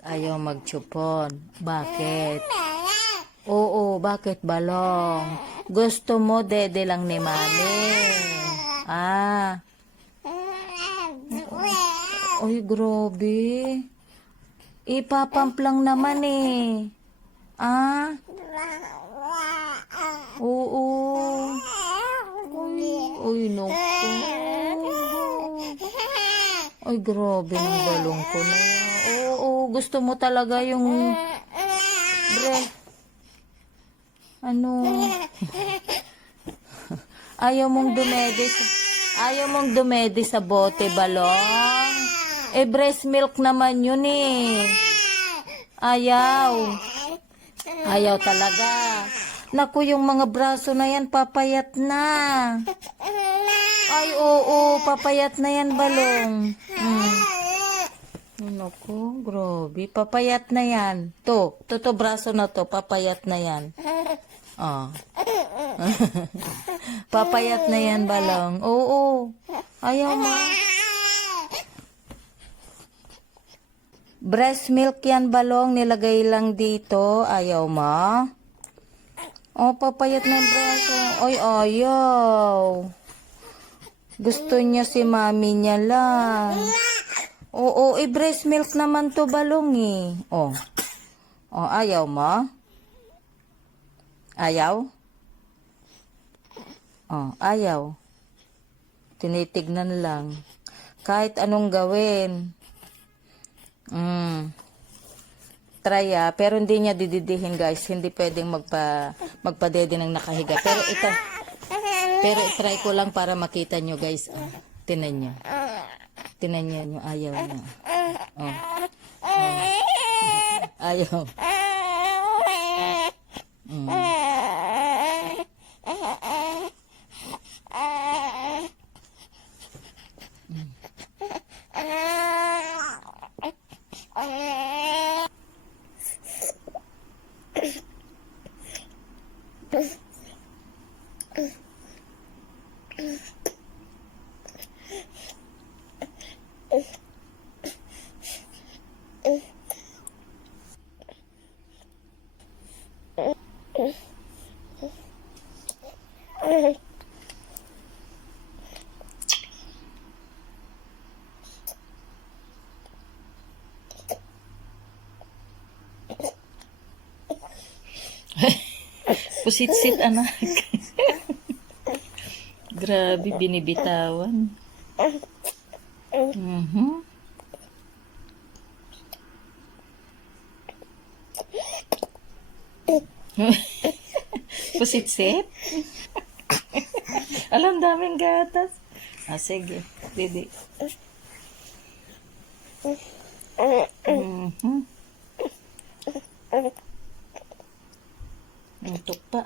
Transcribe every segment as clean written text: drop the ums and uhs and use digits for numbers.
Ayaw magchupon. Bakit? Oo, bakit balong? Gusto mo dede lang ni mami. Ah. Oy, grabe. Ipapump lang naman eh. Ah? Oo. Uy, naku. Ay, grabe ng balong ko na yan. Oo, gusto mo talaga yung breast. Ano? Ayaw mong dumedi sa bote, balong. Eh, breast milk naman yun eh. Ayaw. Ayaw talaga. Naku, yung mga braso na yan, papayat na. Ay, oo, papayat na yan, balong. Naku, grabe. Papayat na yan. To braso na to, papayat na yan. Oh. Papayat na yan, balong. Oo. Ayaw mo. Breast milk yan, balong. Nilagay lang dito. Ayaw mo. Oh, papayat na yung braso. Ay, ayaw. Gusto niya si mami niya lang. Oo, breast milk naman to, balong eh. Oh. Oh, ayaw mo? Ayaw? Oh, ayaw. Tinitignan lang. Kahit anong gawin. Try pero hindi niya dididihin, guys. Hindi pwedeng magpadede ng nakahiga. Pero try ko lang para makita nyo, guys. Tinan nyo. Tinan nyo yung ayaw niya. Oh. Ayaw. Pusit-sit, anak. Grabe, binibitawan. Pusit-sit? Alam, daming gatas. Sige. Didi. Untok pa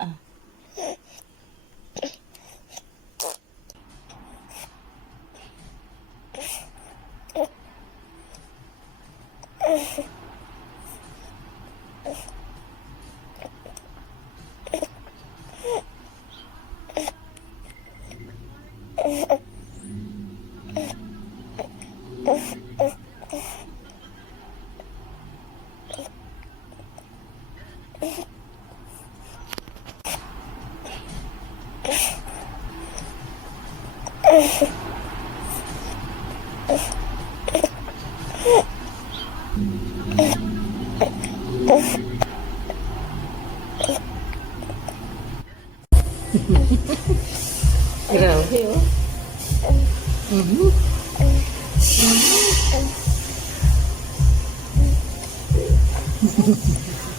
Grabe, oh.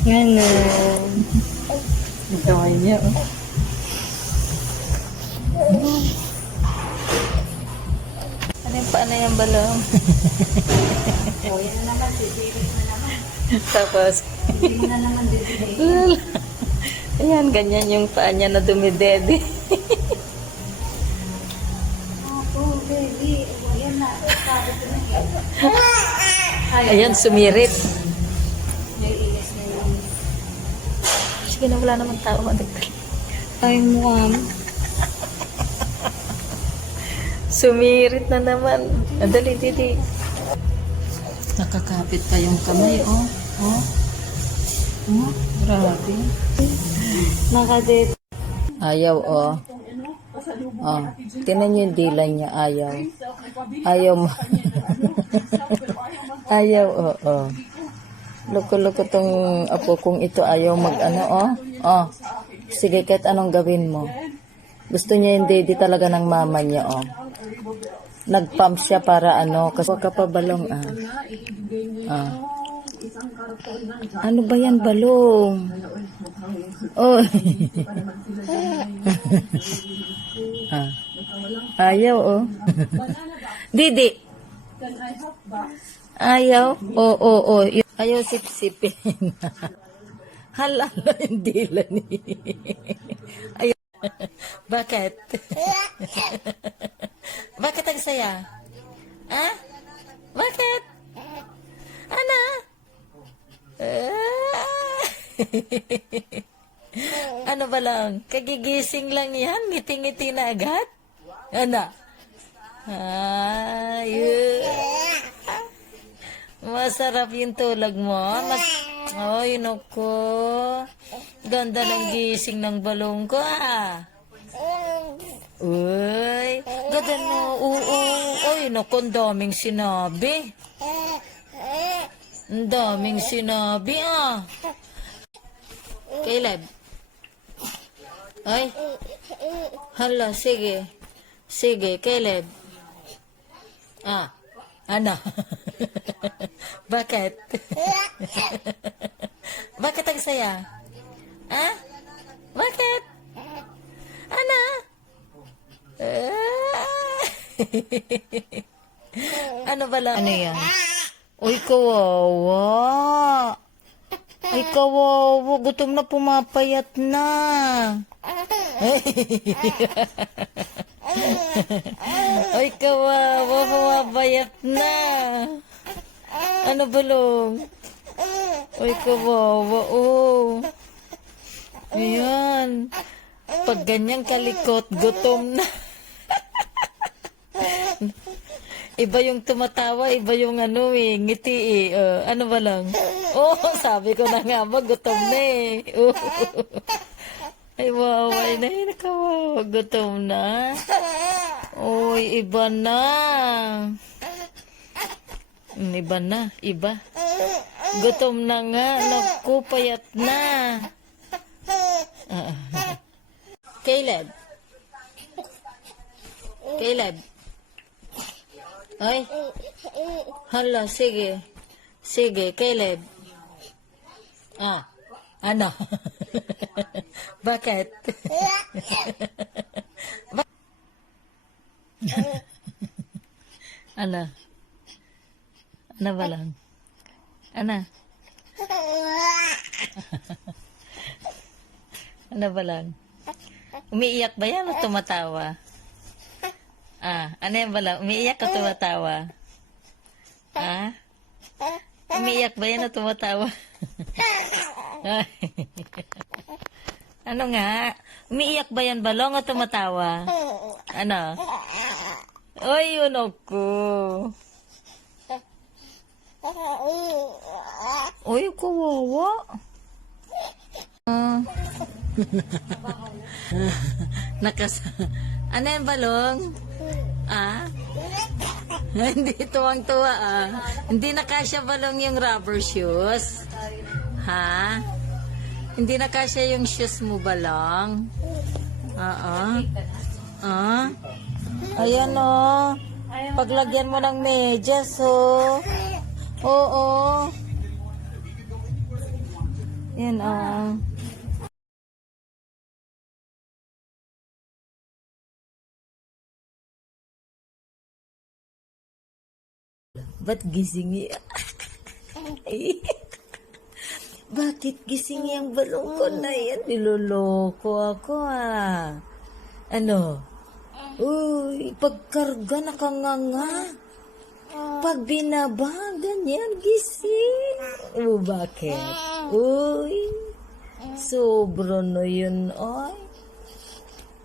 Ngayon. Ang kamay niya, oh. Ano yung paano yung balong? O, yan na naman, sisirit na naman. Tapos, Hindi mo na naman dito. ayan, ganyan yung paa niya na dumidede. Oh, baby. O, yan na. Sabi ko na yan. Ayan, sumirit. May ilis na yun. Sige na, wala naman tao. Ay, ma'am. Sumirit na naman. Dali, didi. Nakakapit pa yung kamay, oh. Oh. Oh, grabe. Nakadit. Ayaw, oh. Oh, tinan niyo yung dila niya, ayaw. Ayaw mo. Ayaw, oh, oh. Loko-loko tong apo kong ito, ayaw mag-ano, oh. Oh, sige, kahit anong gawin mo. Gusto niya yung daddy talaga ng mama niya, oh. Nag-pump siya para ano, kasi wag ka pa balong, ah. Ah. Ano ba yan, balong? Oh. Ah. Ayaw, oh. Didi. Ayaw? Oo. Ayaw sip-sipin. Halala yung dila ni. Ayaw. Bakit? Bakit ang saya? Ha? Bakit? Ano? Ano ba lang? Kagigising lang yan? Ngiti-ngiti na agad? Ano? Masarap yung tulog mo. Ay, naku. Ganda ng gising ng balong ko, ah. Uy, ganda mo. Oo. Ay, naku, ang daming sinabi. Ang daming sinabi, ah. Caleb. Ay. Hala, sige. Sige, Caleb. Ah, ano? Bakit? Bakit ang saya? Ah? Bakit? Ano? Ano ba lang? Ano yan? Uy, kawawa. Ay, kawawa. Gutom na, pumapayat na. Ay, kawawa. Pumapayat na. Ano balong? Ay, kawawa. Oh. Ayan. Pag ganyang kalikot, gutom na. Iba yung tumatawa, iba yung ano eh, ngiti eh. Ano ba lang? Oh, sabi ko na nga ba, gutom na eh. Oh. Ay, wow, ay nakawawa, gutom na. Uy, iba na. Iba na, iba. Gutom na nga, naku, payat na. Caleb. Caleb. Ay. Hala, sige. Sige, Caleb. Ah, ano? Bakit? Ano? Ano ba lang? Ano? Ano ba lang? Umiiyak ba yan o tumatawa? Ah, ano yan ba lang? Umiiyak o tumatawa? Ah? Umiiyak ba yan o tumatawa? Ano nga? Umiiyak ba yan balong o tumatawa? Ano? Ay, yun ako. Uy, kawawa. Ano yan balong? Ah? Hindi, tuwang-tuwa ah. Hindi na kasya balong yung rubber shoes? Ha? Hindi na kasya yung shoes mo balong? Oo. Ah? Ayan o. Paglagyan mo ng medyas o. Oo. Yan o. Ba't gising Bakit gising yung balong ko na yan? Niloloko ako ah. Ano? Uy, pagkarga nakanganga. Pag binaba, ganyan gising. O bakit? Uy, sobro na yun ay.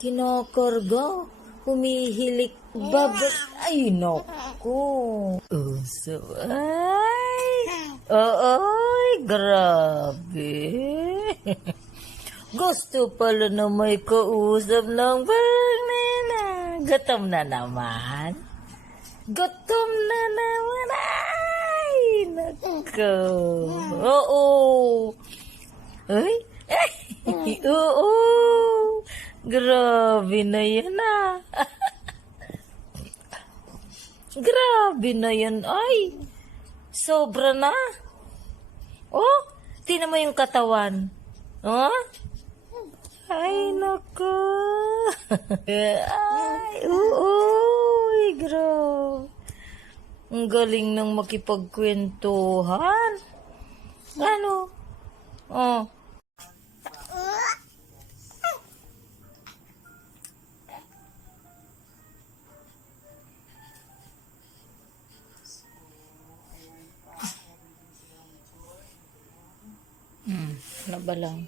Kinakarga. Humihilik babas. Ay, naku. Uso. Ay, Ay, grabe. Gusto pala na may kausap ng Bernina. Gutom na naman. Gutom na naman. Ay, nako. Oo. Ay, oo. Grabe na yan ah. Grabe na yan ay. Sobra na. Oh, tingnan mo yung katawan. Oh? Ay, nako. Ay, uy, grabe. Ang galing ng makipagkwentuhan. Ano? Oh. Ano ba lang?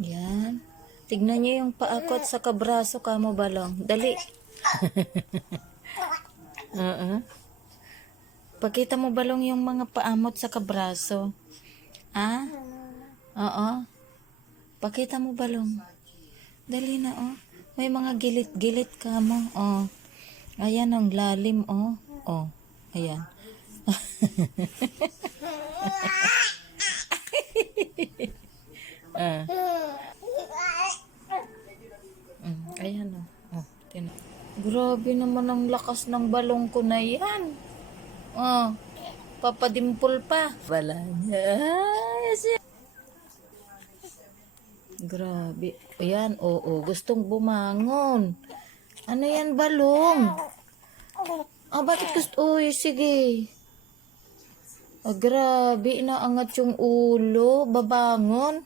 Yan. Tignan niyo yung paakot sa kabraso ka mo balong. Dali. Pakita mo balong yung mga paamot sa kabraso. Ah? Oo. Pakita mo balong. Dali na oh. May mga gilit-gilit ka mo. Oh. Ayan ang lalim oh. Oh. Ayan. Ayan o. Oh, grabe naman ang lakas ng balong ko na yan. Oh, papadimpol pa. Wala niya. Grabe. Ayan, oo. Gustong bumangon. Ano yan, balong? Ah, bakit gusto? Uy, sige. Ah, grabe. Inaangat yung ulo. Babangon.